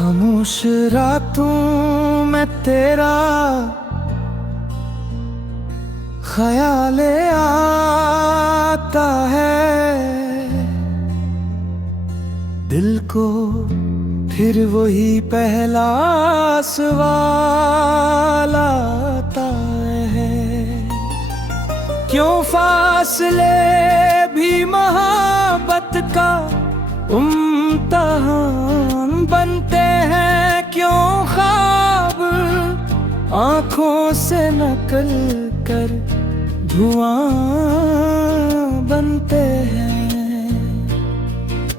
खामोश रातों में तेरा ख्याल आता है, दिल को फिर वही पहला सवाल आता है। क्यों फासले भी मोहब्बत का इम्तिहान बनते हैं, क्यों ख्वाब आँखों से नकल कर धुआं बनते हैं।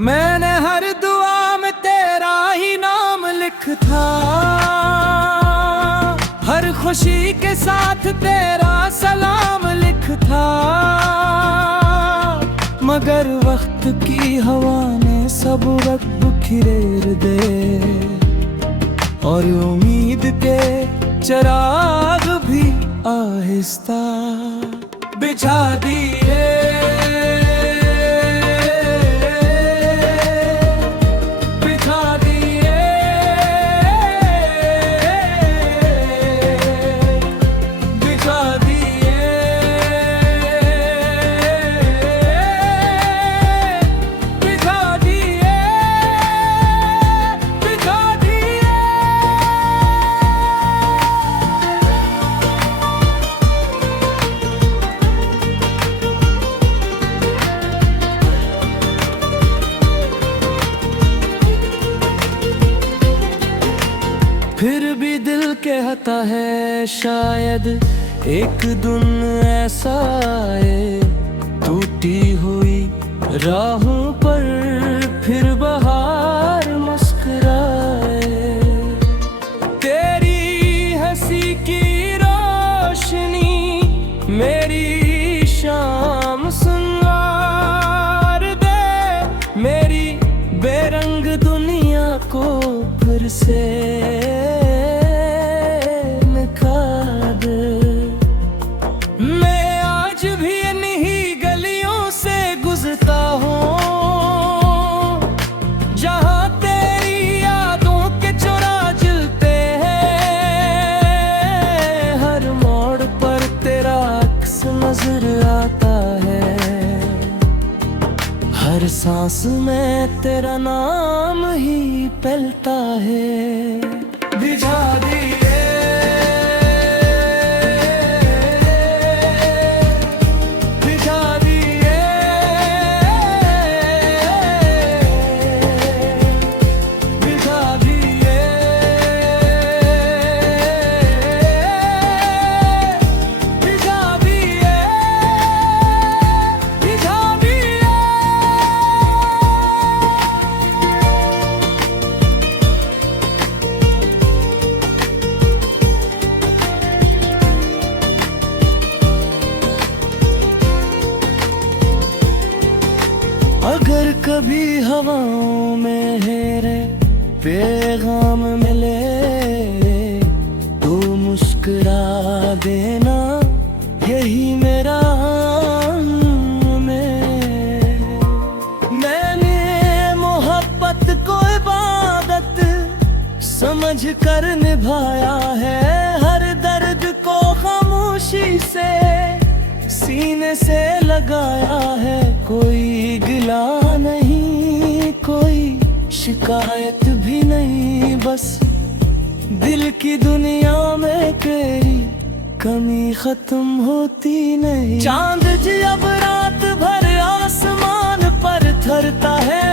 मैंने हर दुआ में तेरा ही नाम लिखा, हर खुशी के साथ तेरा सलाम लिखा, मगर वक्त की हवा ने सब रख बिखेर दे और उम्मीद के चिराग भी आहिस्ता बिछा दिए। फिर भी दिल कहता है शायद एक दिन ऐसा आए, टूटी हुई राहों पर फिर बहार मुस्कुराए। तेरी हंसी की रोशनी मेरी शाम सुनवार दे, मेरी बेरंग दुनिया को फिर से नजर आता है, हर सांस में तेरा नाम ही पलता है। भिजा दिए भिजा दिए भिजा दिए अगर कभी हवाओं में हेरे पैगाम मिले तो मुस्कुरा देना, यही मेरा मैंने मोहब्बत को इबादत समझ कर निभाया है, हर दर्द को खामोशी से सीने से लगाया है। कोई गिला नहीं, कोई शिकायत भी नहीं, बस दिल की दुनिया में तेरी कमी खत्म होती नहीं। चांद जब रात भर आसमान पर थरता है,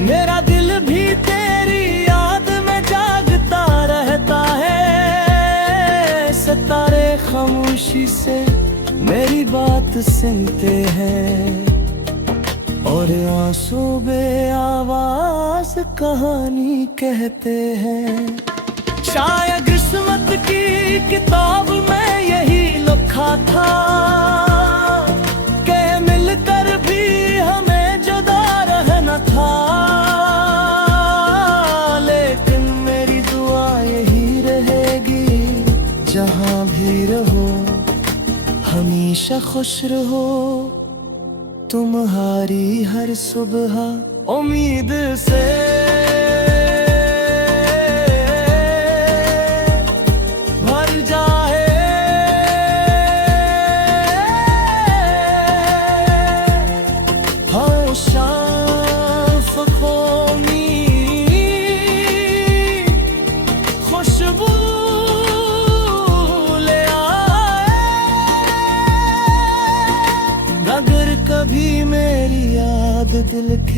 मेरा दिल भी तेरी याद में जागता रहता है। सितारे खामोशी से मेरी बात सुनते हैं और आंसू बे आवाज कहानी कहते हैं। शायद किस्मत की किताब में यही लिखा था कि मिलकर भी हमें जुदा रहना था, लेकिन मेरी दुआ यही रहेगी, जहां भी रहो हमेशा खुश रहो। तुम्हारी हर सुबह उम्मीद से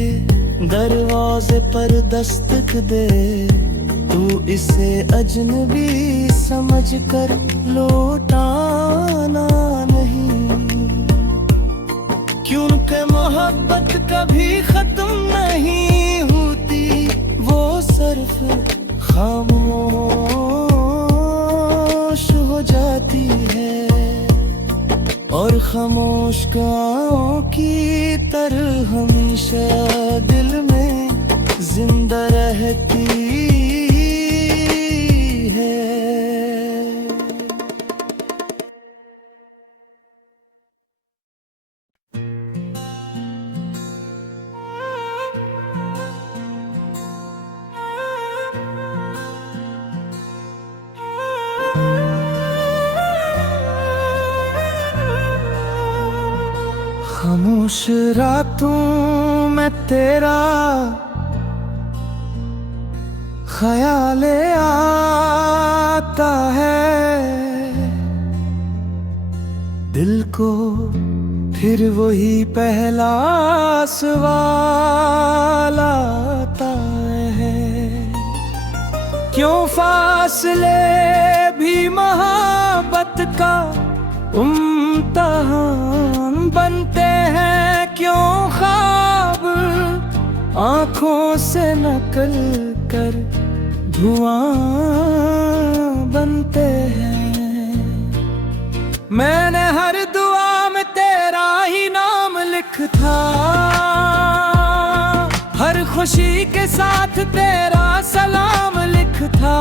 के दरवाजे पर दस्तक दे, तू इसे अजनबी समझ कर लौटाना नहीं, क्योंकि मोहब्बत कभी खत्म नहीं होती, वो सिर्फ खामोश हो जाती है और खामोश गाँव की तरह हमेशा दिल में जिंदा रहती है। खामोश रातों में तेरा ख्याल आता है, दिल को फिर वही पहला सवाल आता है, क्यों फासले भी मोहब्बत का इम्तिहान बनते हैं, क्यों ख्वाब आँखों से नकल कर धुआं बनते हैं। मैंने हर दुआ में तेरा ही नाम लिखा, हर खुशी के साथ तेरा सलाम लिखा,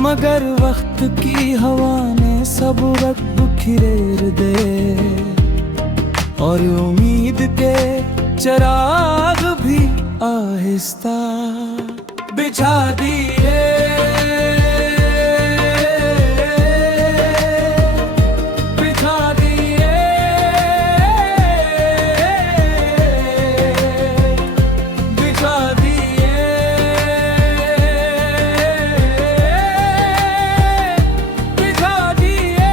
मगर वक्त की हवा ने सब वक्त बिखेर दे और उम्मीद के चिराग भी आहिस्ता बिछा दिए, बिछा दिए, बिछा दिए, बिछा दिए,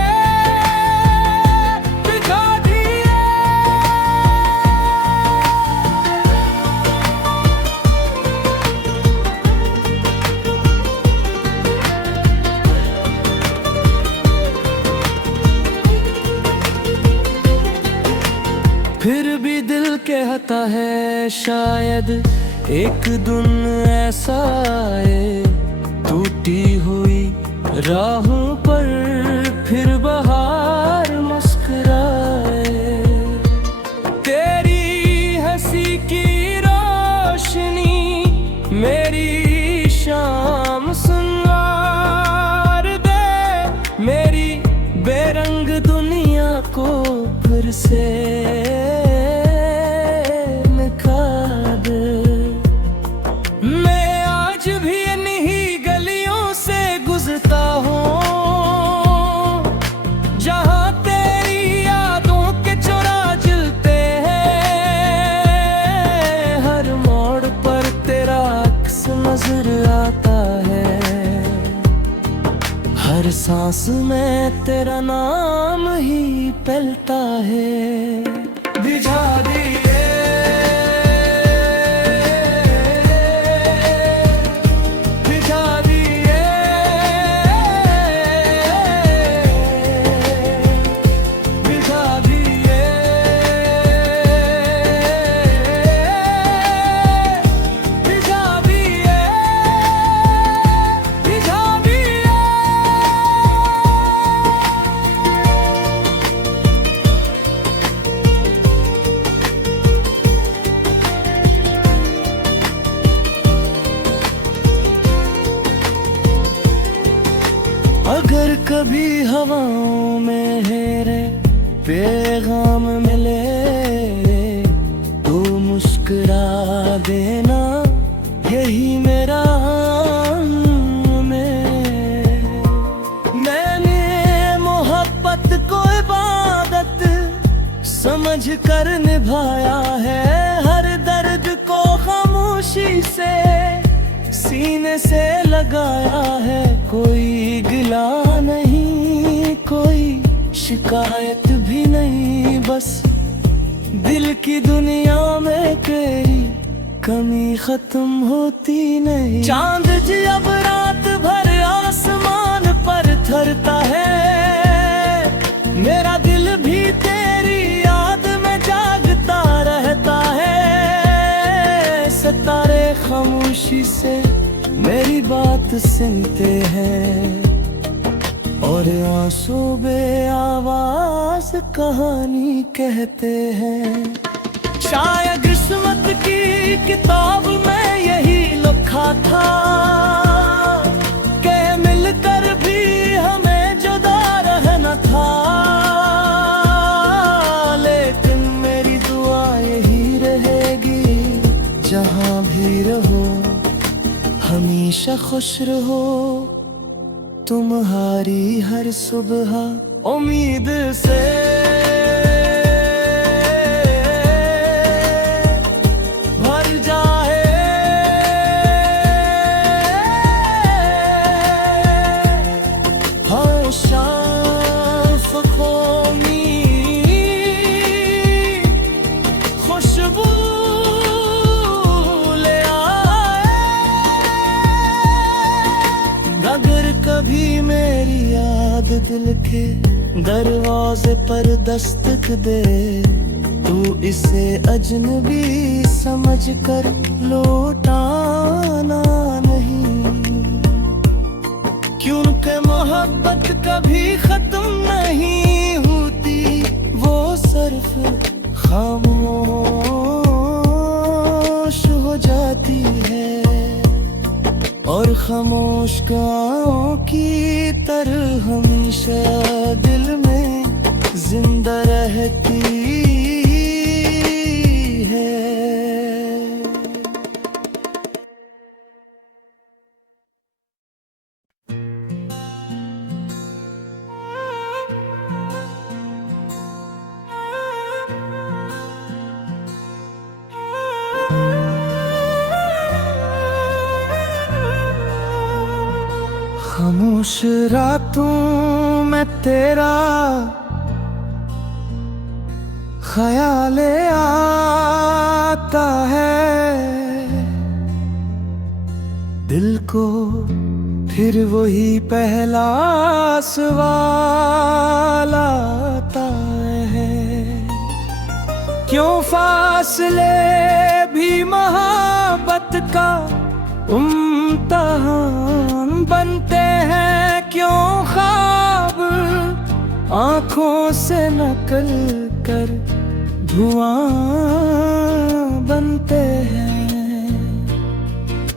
बिछा दिए। फिर भी दिल कहता है शायद एक दिन ऐसा आए, टूटी हुई राहों पर फिर बहार मुस्कुराए, तेरी हंसी की रोशनी मेरी शाम सुनवार दे, मेरी बेरंग दुनिया को फिर से निखार दे। मैं आज भी इन्हीं गलियों से गुजरता हूँ, जहाँ तेरी यादों के चुरा जलते हैं, हर मोड़ पर तेरा अक्स नजर आता है, हर सांस में तेरा नाम ही पलता है। बिछा दिए, बिछा दिए, बिछा दिए, बिछा दिए, बिछा दिए। अगर कभी हवाओं में हेरे पैगाम मिले तो मुस्कुरा देना, यही मेरा मैंने मोहब्बत को इबादत समझ कर निभाया है, हर दर्द को खामोशी से सीने से लगाया है, कोई गिला नहीं, कोई शिकायत भी नहीं, बस दिल की दुनिया में तेरी कमी खत्म होती नहीं। चांद जी अब रात भर आसमान पर थरता है, मेरा दिल भी तेरी याद में जागता रहता है। सितारे खामोशी से मेरी बात सुनते हैं और आंसू बे आवाज कहानी कहते हैं। शायद किस्मत की किताब में यही लिखा था कि मिलकर भी हमें जुदा रहना था। लेकिन मेरी दुआ यही रहेगी, जहां भी रहो हमेशा खुश रहो। तुम्हारी हर सुबह उम्मीद से भर जाए, हाँ शाफ़क़ों में खुशबू ले आए। अगर कभी मेरी याद दिल के दरवाजे पर दस्तक दे, तू इसे अजनबी समझ कर लौटाना नहीं, क्योंकि मोहब्बत कभी खत्म नहीं होती, वो सिर्फ खामोश हो जाती है और खामोश गाँव की तरह हमेशा दिल में जिंदा रहती है। खामोश रातों में तेरा ख्याल आता है, दिल को फिर वही पहला सवाल आता है। क्यों फासले भी मोहब्बत का इम्तिहान बनते हैं, क्यों ख्वाब आँखों से नकल कर धुआं बनते हैं।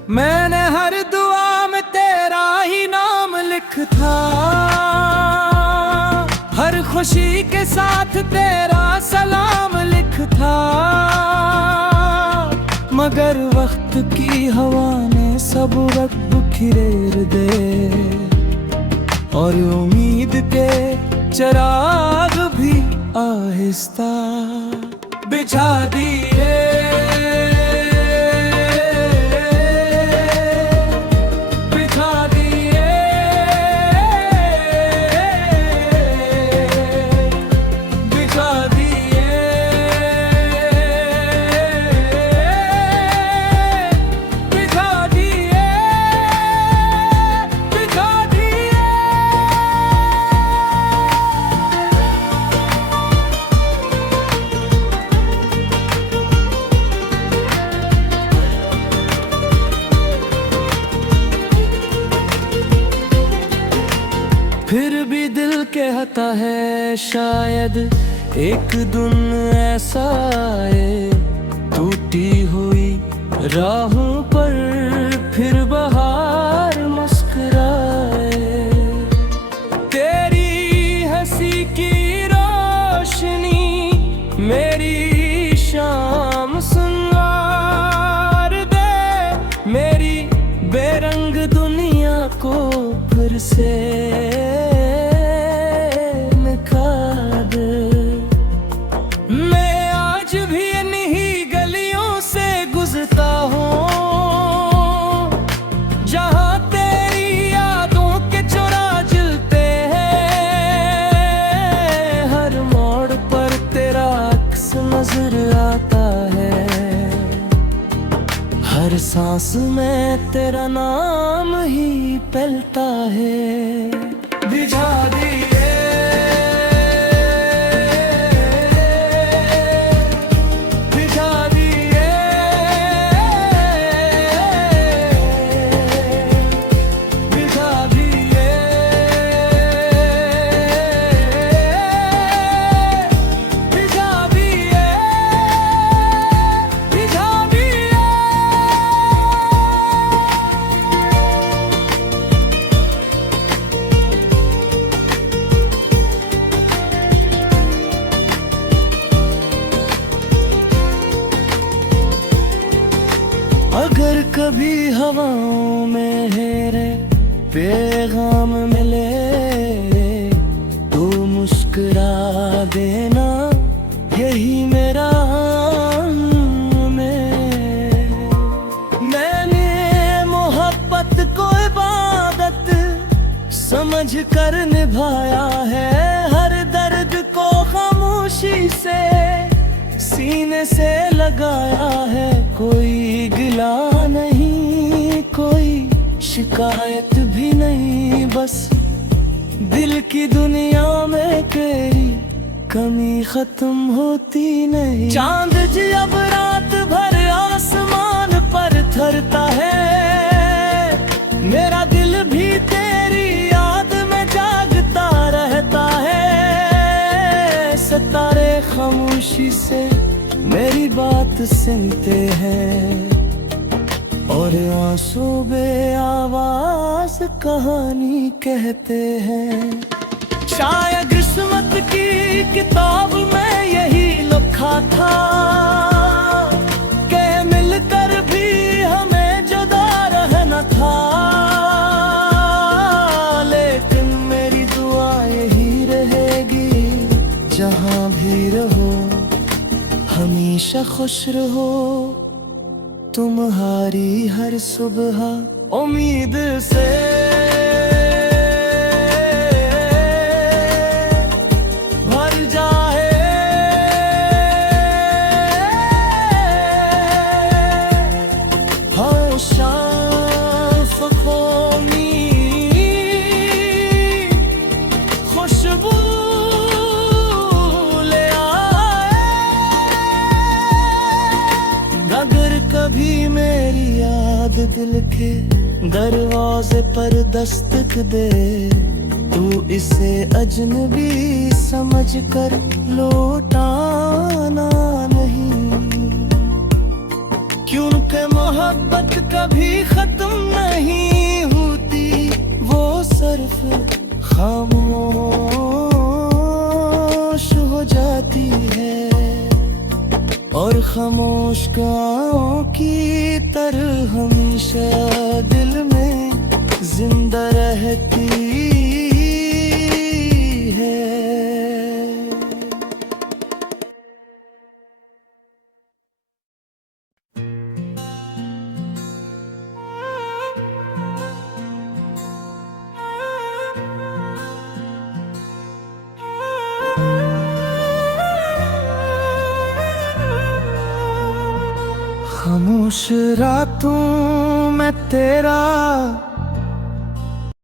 मैंने हर दुआ में तेरा ही नाम लिखा, हर खुशी के साथ तेरा सलाम लिखा, मगर वक्त की हवा ने सब रख बिखेर दे और उम्मीद के चिराग भी आहिस्ता बिछा दिए। फिर भी दिल कहता है शायद एक दिन ऐसा आए, टूटी हुई राहों पर फिर बहार मुस्कुराए। तेरी हंसी की रोशनी मेरी शाम सुनवार दे, मेरी बेरंग दुनिया को फिर से नजर सांस में तेरा नाम ही पलता है। भिजा दिए, भिजा दिए, भिजा दिए, भिजा दिए, भिजा दिए। अगर कभी हवाओं में हेरे पैगाम मिले तो मुस्कुरा देना, यही मेरा मैंने मोहब्बत को इबादत समझ कर निभाया है। हर दर्द को खामोशी से सीने से लगाया है। कोई गिला नहीं, कोई शिकायत भी नहीं, बस दिल की दुनिया में तेरी कमी खत्म होती नहीं। चांद जी अब रात भर आसमान पर थरता है, मेरा दिल भी तेरी याद में जागता रहता है। सितारे खामोशी से मेरी बात सुनते हैं और आंसू बे आवाज कहानी कहते हैं। शायद किस्मत की किताब में यही लिखा था कि मिलकर भी हमें जुदा रहना था। लेकिन मेरी दुआ यही रहेगी, जहां भी रहो हमेशा खुश रहो। तुम्हारी हर सुबह उम्मीद से भर जाए। हाँ शाफ़क़ों में खुशबू ले आए। अगर कभी मेरी याद दिल के दरवाजे पर दस्तक दे, तू इसे अजनबी समझ कर लौटाना नहीं। क्योंकि मोहब्बत कभी खत्म नहीं होती, वो सिर्फ खामोश हो जाती है और खामोश गाँव की तरह हमेशा दिल में जिंदा रहती है। खामोश रातों में तेरा